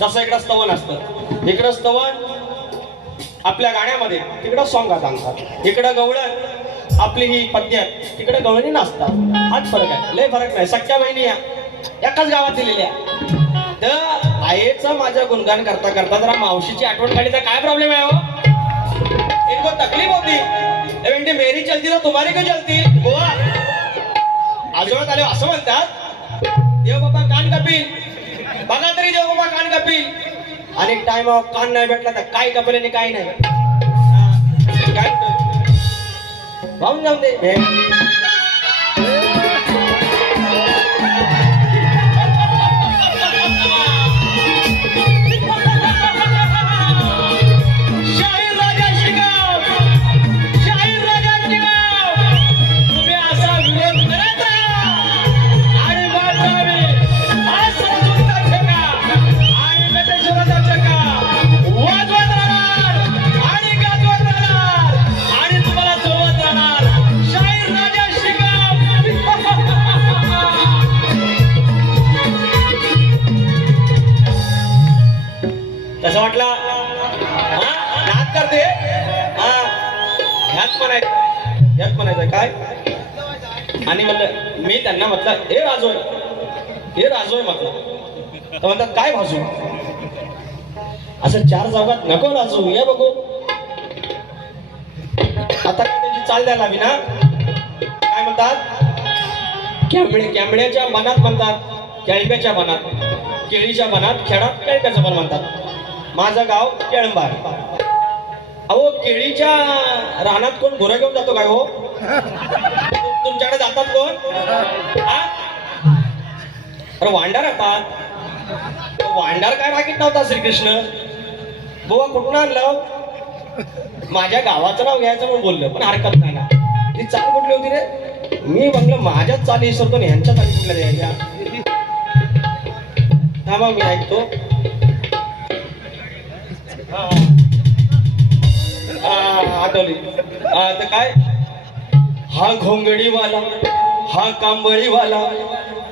जसं इकडं स्तवन असतं. इकडं स्तवन आपल्या गाण्यामध्ये तिकडं सॉंगात आणतात. इकडं गवळण आपली ही पद्य तिकडे गवळणी नाचतात. हाच फरक आहे. लय फरक नाही. सख्या बहिणी या. एकाच गावात दिलेल्या तर आईचं माझं गुणगान करता करता जरा मावशीची आठवण काढली तर काय प्रॉब्लेम आहे हो? इनको तकलीफ होती. मेरी चलती तर तुम्हारी क्यों चलती? बुवा आजोळ्यात आले असं म्हणतात तरी देव बाबा कान कपिल आणि टाइम कान नाही भेटला तर काय कपिल आणि काय नाही. काय? राहून जाऊन दे. कसं वाटला? हा? नाच करते? हा. ह्यात म्हणायचं ह्यात म्हणायचं काय? आणि म्हणलं मी त्यांना म्हटलं हे राजोय. हे राजोय म्हटलं. तर म्हणतात काय भाजू असं चार चौकात नको राजू या बघू. आता काय त्यांची चाल द्यायला हवी ना? काय म्हणतात? कॅमळे कॅमड्याच्या मनात म्हणतात केळब्याच्या मनात केळीच्या मनात खेळात केळब्याचं पण म्हणतात. माझं गाव केळंबार. अहो केळीच्या रानात कोण गुरं घेऊन जातो काय हो? तुमच्याकडे जातात कोण? अरे वांडार आता. वांडार काय मागित नव्हता श्रीकृष्ण? बोवा कुठून आणलं? माझ्या गावाचं नाव घ्यायचं म्हणून बोललं पण हरकत नाही ना. ती चाल कुठली होती रे? मी म्हणलं माझ्याच चाली विसरतो आणि ह्यांच्या चाली कुठल्या द्यायच्या? थांबा मी ऐकतो. आठवली. हा, तर काय? हा घोंगडीवाला हा कांबळीवाला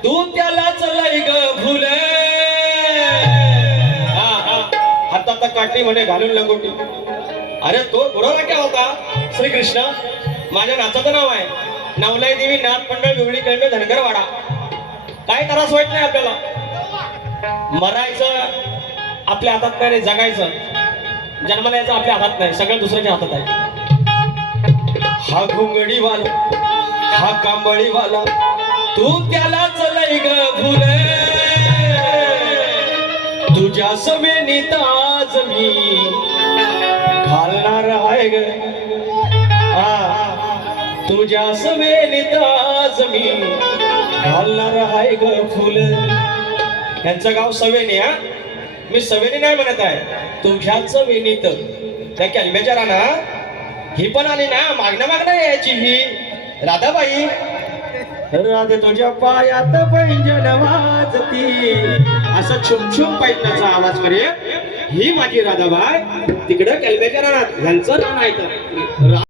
तू त्याला चलाय ग फुले हा हा. हातात काठी म्हणे घालून लंगोटी. अरे तो गुरुराख्या होता श्रीकृष्ण. माझ्या नाचाचं नाव आहे. नवलाई देवी नाथ मंडळ विवळी कळमे धनगरवाडा. काय त्रास वाईट नाही आपल्याला? मरायचं आपल्या हातात काय जगायचं. जन्माला यायचं आपल्या हातात नाही सगळं दुसऱ्याच्या हातात आहे. हा घुंगडीवाला हा कांबळीवाला तू त्याला चलय ग फुले. तुझ्या समेनीत आज मी घालणार आहे ग. हा तुझ्या समेनीत आज मी घालणार आहे ग फुल. यांचं गाव सवेनी हा? मी सवेनी नाही म्हणत आहे. तुझ्याच वेणीत त्या कॅलम्याच्या राणा ही पण आली ना मागणं मागणं यायची ही. राधाबाई. राधे तुझ्या पायात पैंजन वाजती. असं छुम छुम आवाज करे. ही माझी राधाबाई. तिकडं कॅलम्याच्या रानात ह्यांचं रान आहे तर.